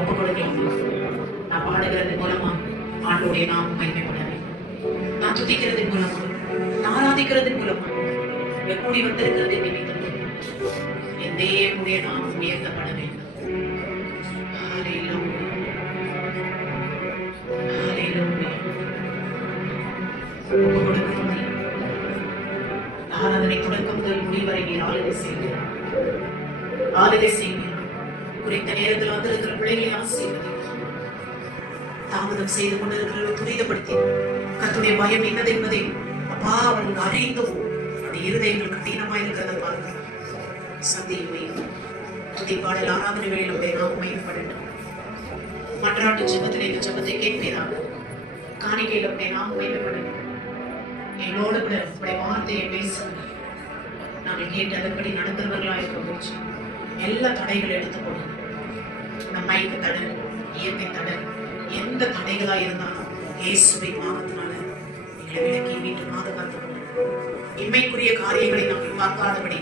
ஒப்பு கொடுக்கலாம். நான் பாடுகிறது மூலமா ஆண்டோடைய நாமம் மகிமைப்பட வேண்டும். நான் துதிக்கிறது மூலமா, நான் ஆராதிக்கிறது மூலமா, கூடி வந்திருக்கிறது நினைத்தது என் தேவனுடைய நாமம் உயர்த்தப்பட வேண்டும். ஒப்பு கொடுக்கிறோம். ஆராதனை தொடக்கம் முதல் முடிவரை நீர் ஆளுகை செய்கிறார். ஆளுகை செய்கிறார். குறித்த நேரத்தில் வந்திருக்கிற பிள்ளைகளை ஆசீர்வதிக்கிறார். தாமதம் செய்து கொண்டிருக்கிறவர்களை துரிதப்படுத்தி கர்த்தருடைய பயம் என்னது என்பதை அப்பா அவர்கள் அறிந்தும் அந்த இருதயங்கள் கடினமாய் இருக்கிறத பார்க்கிறோம். சந்தியும் துதி பாடல் ஆராதனை வேளையில் நம்முடைய நாம் மயப்படட்டும். மன்றாட்டு ஜெபத்திலே இந்த ஜெபத்தை கேட்பீராக. காணிக்கையில் நம்முடைய நாம் மயப்படட்டும். என்னோடு கூட நம்முடைய வார்த்தையை பேசுங்க. நாங்கள் கேட்டு அதன்படி நடக்கிறவர்களா இருக்க போச்சு. எல்லா தடைகளை எடுத்துக்கொள்ளும். நம்மைக்கு தடை, இயற்கை தடை, எந்த தடைகளா இருந்தாலும் இயேசுவின் நாமத்தினால எங்களை விலக்கி மீட்டு பாதுகாத்துக் கொள்ளும். இம்மைக்குரிய காரியங்களை நாங்கள் பார்க்காதபடி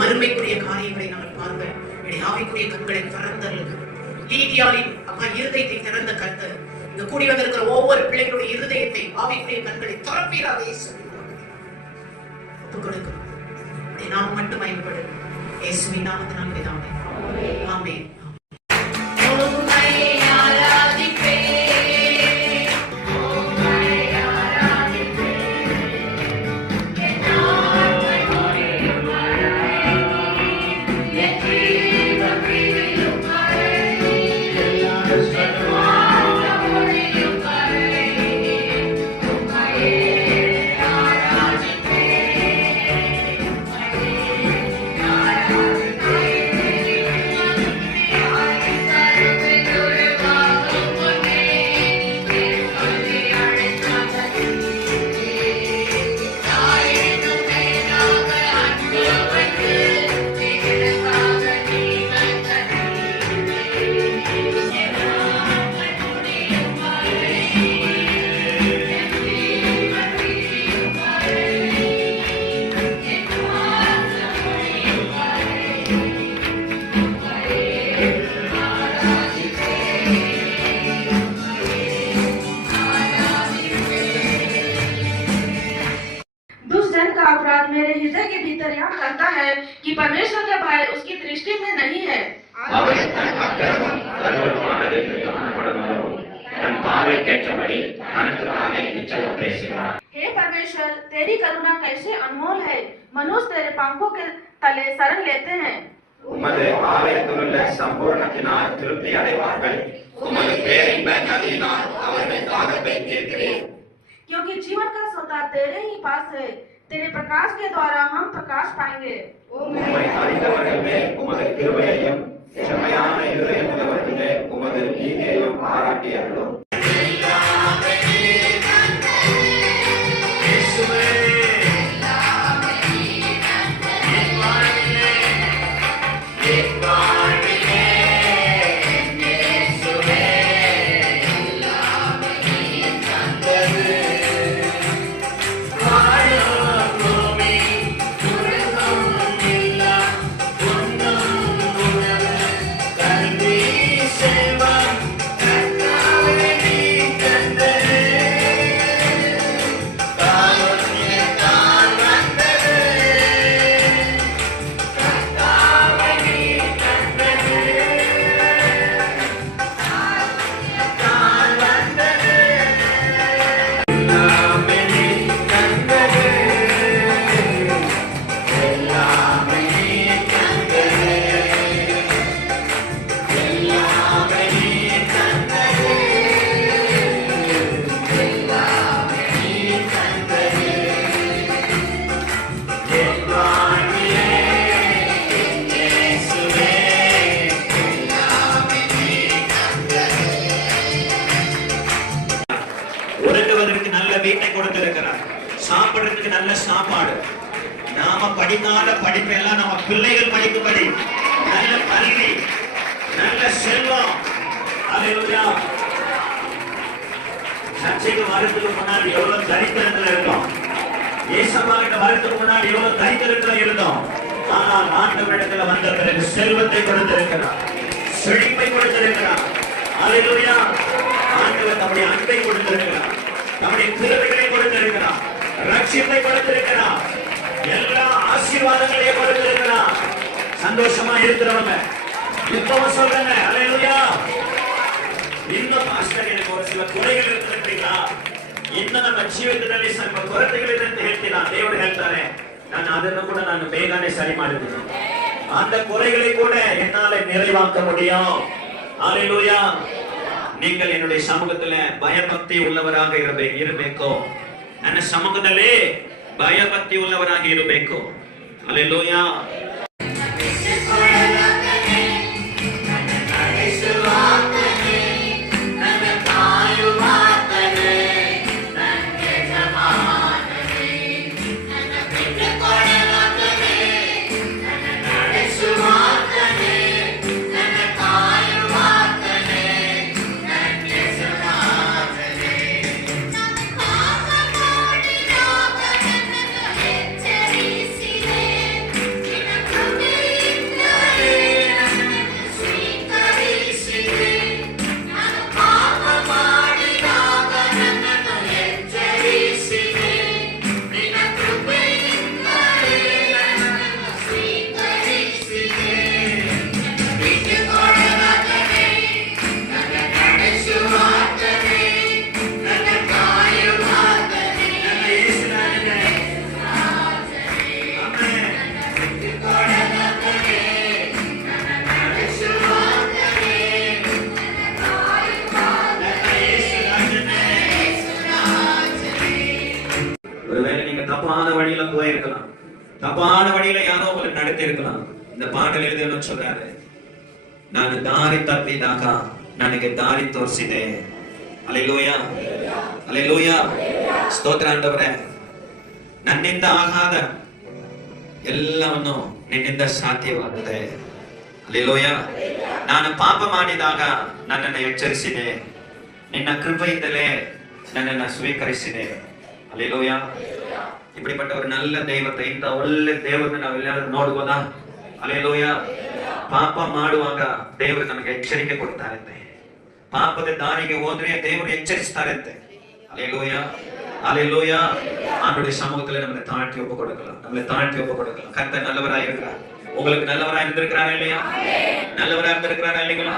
மறுமைக்குரிய காரியங்களை நாங்கள் பார்க்க ஆவிக்குரிய கண்களை திறந்தருளுங்க. நீதியாளின் அப்பா இருதயத்தை திறந்த கர்த்தர் இங்க கூடி வந்திருக்கிற ஒவ்வொரு பிள்ளைகளுடைய இருதயத்தை ஆவிக்குரிய கண்களை திறப்பீராக இயேசுவின் ஒப்புக் கொடுக்கிறோம். நாம் மட்டும் பயன்படும் இயேசுவின் நாமத்தினால் பிதாவே. ஆமென். मेरे हृदय के भीतर यह करता है कि परमेश्वर का भय उसकी दृष्टि में नहीं है। हे परमेश्वर, तेरी करुणा कैसे अनमोल है। मनुष्य तेरे पंखों के तले शरण लेते हैं। உமது ஆலயத்திலுள்ள சம்பூர்ணத்தினால் திருப்தி அடைவார்கள். உமது பேரின்ப நதியினால் அவர்கள் தாகத்தை தீர்க்கிறீர். क्योंकि जीवन का सोता तेरे ही पास है, तेरे प्रकाश के द्वारा हम प्रकाश पाएंगे। உம்மை அறிந்தவர்கள் மேல் உமது கிருபையையும் செம்மையான இருதயமுள்ளவர்கள் மேல் உமது நீதியையும் பாராட்டி அருளும். வீட்டை கொடுத்திருக்கிறார். சாப்பிடுறதுக்கு நல்ல சாப்பாடு, நாம படிக்காத படிப்பெல்லாம் நம்ம பிள்ளைகள் படிக்கும்படி நல்ல கல்வி, நல்ல செல்வம். அல்லேலூயா. சர்ச்சைக்கு வரதுக்கு முன்னாடி எவ்வளவு தரித்திரத்துல இருந்தோம், ஏசப்பா கிட்ட வரதுக்கு முன்னாடி எவ்வளவு தரித்திரத்துல இருந்தோம். ஆனால் ஆண்டவரிடத்துல வந்த பிறகு செல்வத்தை கொடுத்திருக்கிறார், செழிப்பை கொடுத்திருக்கிறார். அல்லேலூயா. ஆண்டவர் தம்முடைய அன்பை கொடுத்திருக்கிறார், தம்முடைய கிருபைகளை கொடுத்திருக்கிறார், ரட்சிப்பை கொடுத்திருக்கிறார், எல்லா ஆசீர்வாதங்களையும் கொடுத்திருக்கிறார். சந்தோஷமா இருக்கிறவங்க இப்பவும் சொல்றேங்க அல்லேலூயா. இன்னும் பாஸ்டர் எனக்கு ஒரு சில குறைகள் இருக்கிறீங்களா, இன்னும் ನಮ್ಮ ಜೀವಿತದಲ್ಲಿ ಸ್ವಲ್ಪ ಕೊರತೆಗಳಿದೆ ಅಂತ ಹೇಳ್ತೀರಾ, ದೇವರು ಹೇಳ್ತಾರೆ ನಾನು ಅದನ್ನು ಕೂಡ ನಾನು ಬೇಗನೆ ಸರಿ ಮಾಡಿದ್ದೀನಿ. அந்த குறைகளை கூட என்னால நிறைவாக்க முடியும். அல்லேலூயா. நீங்கள் என்னுடைய சமூகத்துல பயபக்தி உள்ளவராக ಇರಬೇಕು. ನನ್ನ ಸಮ್ಮುಖದಲ್ಲಿ ಭಯಭಕ್ತಿ உள்ளவராக ಇರಬೇಕು. அல்லேலூயா. தப்பான வழியில போயிருக்கலாம், தப்பான வழியில யாரோ உங்களை நடத்தி இருக்கலாம். இந்த பாடல் எழுதியவನು சொல்றாரு, ನಾನು ದಾರಿ ತಪ್ಪಿದಾಗ ನನಗೆ ದಾರಿ ತೋರಿಸಿದೆ. அல்லேலூயா, அல்லேலூயா. ಸ್ತೋತ್ರ ಆಂಡವರೇ, ನನ್ನಿಂದ ಆಗಾದ ಎಲ್ಲವನ್ನು ನಿನ್ನಿಂದ ಸಾಧ್ಯವಾಗಿದೆ. அல்லேலூயா. ನಾನು ಪಾಪ ಮಾಡಿದಾಗ ನನ್ನನ್ನು ಎಚ್ಚರಿಸಿದೆ, ನಿನ್ನ ಕೃಪೆಯಿಂದಲೇ ನನ್ನನ್ನು ಸ್ವೀಕರಿಸಿದೆ. அல்லேலூயா. இப்படிப்பட்ட ஒரு நல்ல தெய்வத்தை, ಇಂಥ ಒಳ್ಳೆ ದೇವರನ್ನ ನಾವೆಲ್ಲರೂ ನೋಡಬಹುದಾ? அல்லேலூயா. ಪಾಪ ಮಾಡುವಾಗ ದೇವರು ನಮಗೆ ಎಚ್ಚರಿಕೆ ಕೊಡ್ತಾರಂತೆ, ಪಾಪದ ದಾರಿಗೆ ಹೋದ್ರೆ ದೇವರು ಎಚ್ಚರಿಸ್ತಾರಂತೆ. அல்லேலூயா, அல்லேலூயா. ஆண்டவருடைய சமூகத்துல நம்மளை தாழ்த்தி ஒப்பு கொடுக்கலாம், நம்மளை தாழ்த்தி ஒப்பு கொடுக்கலாம். கர்த்தர் நல்லவராய் இருக்கிறார். உங்களுக்கு நல்லவராய் இருந்திருக்கிறாரா இல்லையா? நல்லவராய் இருந்திருக்கிறாரா இல்லைங்களா?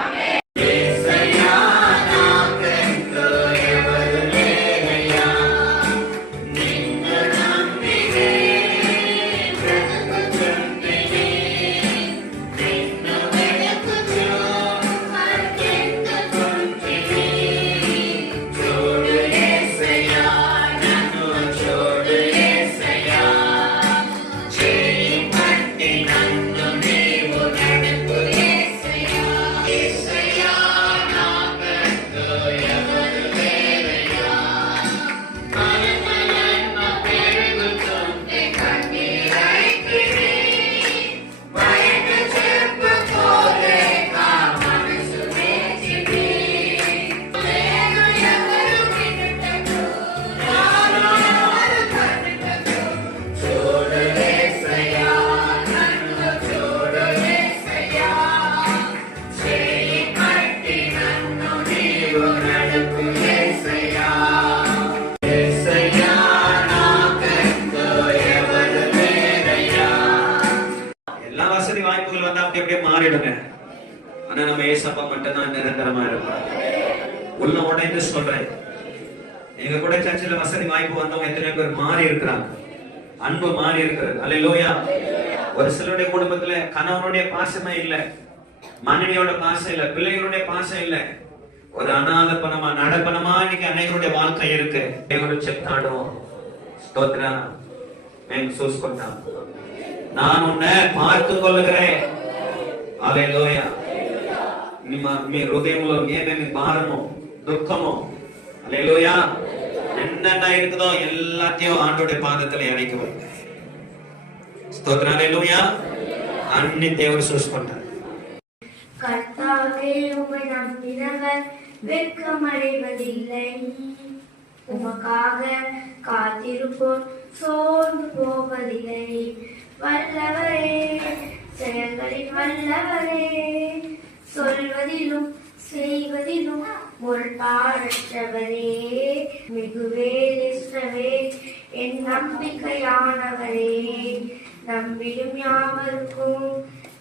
வாய்ப்புகள் வந்து அப்படியே மாறிடுங்க. ஆனா நம்ம ஏசப்பா மட்டும் தான் நிரந்தரமா இருப்போம். உள்ள உடைந்து சொல்றேன், எங்க கூட சர்ச்சில் வசதி வாய்ப்பு வந்தவங்க எத்தனை பேர் மாறி இருக்கிறாங்க, அன்பு மாறி இருக்கிறது. அல்லேலூயா. ஒரு சிலருடைய குடும்பத்துல கணவனுடைய பாசமே இல்ல, மனைவியோட பாசம் இல்ல, பிள்ளைகளுடைய பாசம் இல்ல, ஒரு அநாதப்பனமா நடப்பனமா இன்னைக்கு அனைவருடைய வாழ்க்கை இருக்கு. దేవుడు చెప్తాడు, స్తోత్ర, నేను చూసుకుంటాను, நான் உன்னை பார்த்து கொள்ளுகிறேன். அல்லேலூயா. మీ హృదయంలో ఏమేమి భారమో దుఃఖమో அல்லேலூயா என்னென்ன இருக்குதோ எல்லாத்தையும் ஆண்டோட பாதத்துல இறக்கி வைங்க. స్తోత్ర. அல்லேலூயா. அன்னி தேவன் చూసుకుంటారు. கர்த்தாவே உம்மை நம்பினவர் வெட்கமடைவதில்லை, உமக்காக காத்திருப்போர் சோர்ந்து போவதில்லை. வல்லவரே, செயல்களில் வல்லவரே, சொல்வது சொல்வதிலும் செய்வதிலும் முற்பாடற்றவரே, மிகுவேலிஸ்ரவே என் நம்பிக்கையானவரே, நம்பிடும் யாவருக்கும்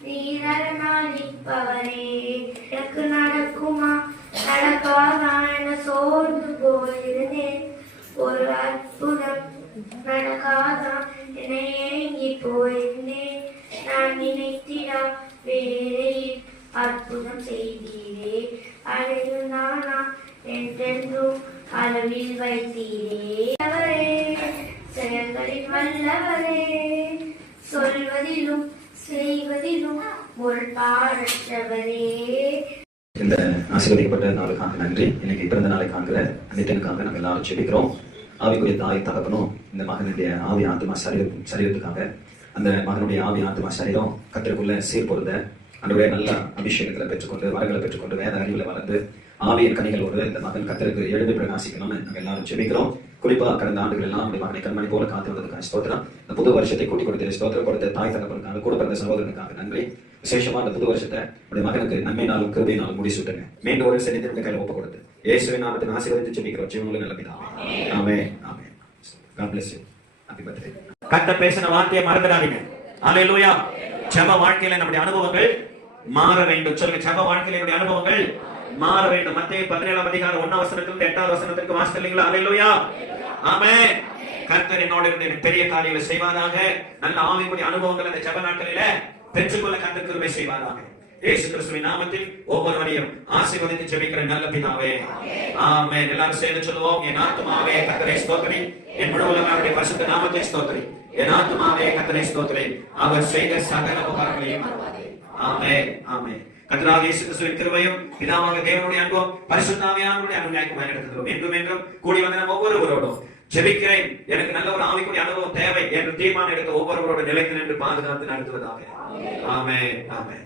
நீரனாளிப்பவரே. எனக்கு நடக்குமா நடக்காதான் என சோர்ந்து போயிருந்தேன், ஒரு அற்புதம் நடக்காதான் என ஏங்கி போயிருந்தேன். நான் நினைத்திடா வேளையில் அற்புதம் செய்தீரே, அழைந்தானா என்றென்றும் அளவில் வைத்தீரே. செயல்களில் வல்லவரே, சொல்வதிலும் செய்வதிலும் முற்பாடற்றவரே. இந்த ஆசீர்வதிக்கப்பட்ட நாளுக்காக நன்றி. இன்னைக்கு பிறந்த நாளை காண்கிற அனைத்தனுக்காக நாங்கள் எல்லாரும் செபிக்கிறோம். ஆவிக்குரிய தாய் தகப்பனும் இந்த மகனுடைய ஆவி ஆத்மா சரீரத்துக்காக அந்த மகனுடைய ஆவி ஆத்மா சரீரம் கத்திற்குள்ள சீர்பொருந்த அன்றைய நல்ல அபிஷேகங்களை பெற்றுக்கொண்டு வரங்களை பெற்றுக்கொண்டு வேத அறிவுல வளர்ந்து ஆவியின் கனிகளோடு இந்த மகன் கத்திற்கு எழுதி பிரகாசிக்கணும்னு நாங்கள் எல்லாரும் செபிக்கிறோம். குறிப்பா கடந்த ஆண்டுகள் எல்லாம் நம்முடைய மகனை கண்மணி போல காத்து வந்ததுக்காக ஸ்தோத்திரம். இந்த புது வருஷத்தை கூட்டி கொடுத்து ஸ்தோத்திரம் கொடுத்த தாய் தகப்பனுக்காக கூட பிறந்த சகோதரனுக்காக நன்றி. விசேஷமா இந்த புது வருஷத்தை நம்முடைய மகனுக்கு நன்மையினாலும் கிருபையினாலும் முடிசூட்டுங்க. மீண்டும் ஒரு சரி நம்முடைய கையில ஒப்பு கொடுத்து இயேசுவின் நாமத்தை ஆசீர்வதித்து செபிக்கிறோம். ஜீவனுள்ள நல்ல பிதாவே. ஆமென். ஆமென். God bless you. Happy birthday. கர்த்தர் பேசின வார்த்தையை மறந்துடாதீங்க. அல்லேலூயா. ஜெப வாழ்க்கையில நம்முடைய அனுபவங்கள் மாற வேண்டும். சொல்லுங்க, ஜெப வாழ்க்கையில நம்முடைய அனுபவங்கள் மாற வேண்டும். மத்தேயு 17 அதிகாரம் 1 வசனத்திலிருந்து 8 வசனத்திற்கு வாசித்தீங்களா? அல்லேலூயா. ஆமென். கர்த்தர் என்னோடு இருந்து பெரிய காரியங்களை செய்வாராக. நல்ல ஆவிக்குரிய அனுபவங்கள் இந்த ஜெப நாட்களில பெற்றுக்கொள்ள கர்த்தர் கிருபை செய்வாராக. இயேசு கிறிஸ்துவின் நாமத்தில் ஒவ்வொருவரையும் ஆசீர்வதித்து ஜெபிக்கிற நல்ல பிதாவே. ஆமென். எல்லாரும் சேர்ந்து சொல்லுவோம். என் ஆத்துமாவே கர்த்தரை ஸ்தோத்திரி, என் முழு உள்ளமே பரிசுத்த நாமத்தை ஸ்தோத்திரி. என் ஆத்துமாவே கர்த்தரை ஸ்தோத்திரி, அவர் செய்த சகல உபகாரங்களையும் மறவாதே. ஆமென். ஆமென். கர்த்தராகிய இயேசு கிறிஸ்துவின் கிருபையும் பிதாவாகிய தேவனுடைய அன்பும் பரிசுத்த ஆவியானவருடைய அனுகிரகமும் என்னிடத்திலும் என்றும் என்றும் கூடி வந்த நம் ஒவ்வொருவரோடும் ஜெபிக்கிறேன். எனக்கு நல்ல ஒரு ஆவிக்குரிய அனுபவம் தேவை என்று தீர்மானம் எடுத்த ஒவ்வொருவரோட நிலைத்து நின்று பாதுகாத்து நடத்துவதாக. ஆமென். ஆமென்.